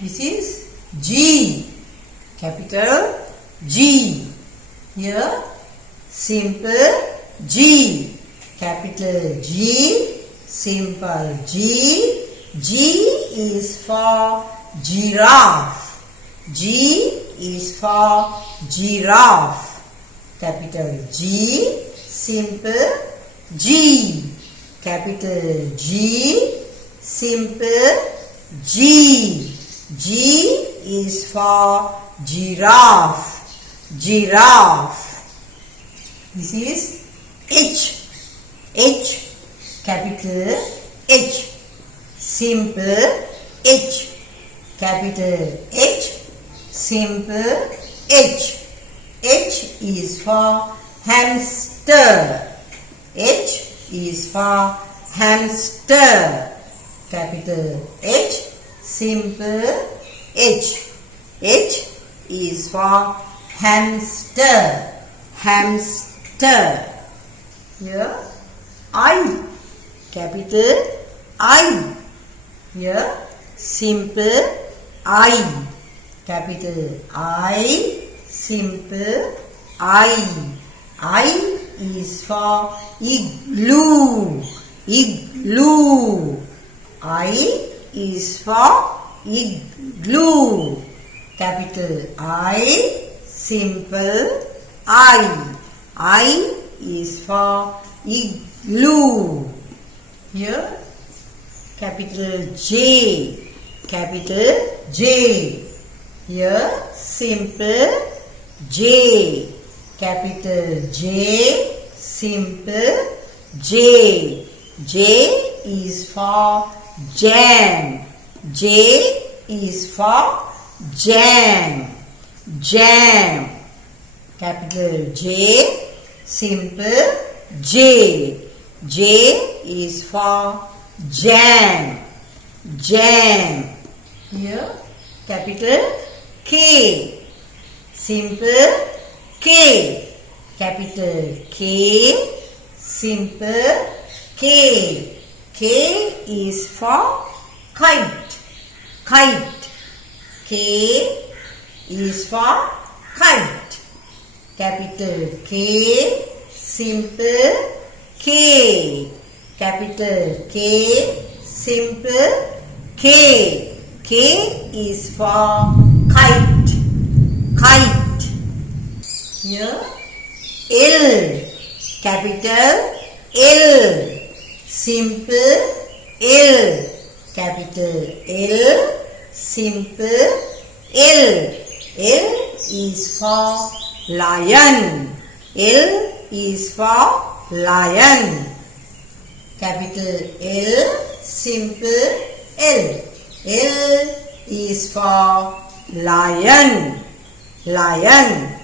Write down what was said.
This is G, capital G. Here, simple G, capital G, simple G. G is for giraffe. G is for giraffe. Capital G, simple G. Capital G, simple G. G is for giraffe. Giraffe. This is H. H, capital H. Simple H, capital H, simple H. H is for hamster. H is for hamster. Capital H, simple H. H is for hamster. Hamster. Here I, capital I. Here simple I, capital I, simple I. I is for igloo. Igloo. I is for igloo. Capital I, simple I. I is for igloo. Here capital J. Capital J. Here simple J. Capital J, simple J. J is for jam. J is for jam. Jam. Capital J, simple J. J is for jam. Jam. Here capital K. Simple K. Capital K. Simple K. K is for kite. Kite. K is for kite. Capital K. Simple K. Capital K. Simple K. K is for kite. Kite. Here L. Capital L. Simple L. Capital L. Simple L. L is for lion. L is for lion. Capital L. Simple L. L is for lion. Lion.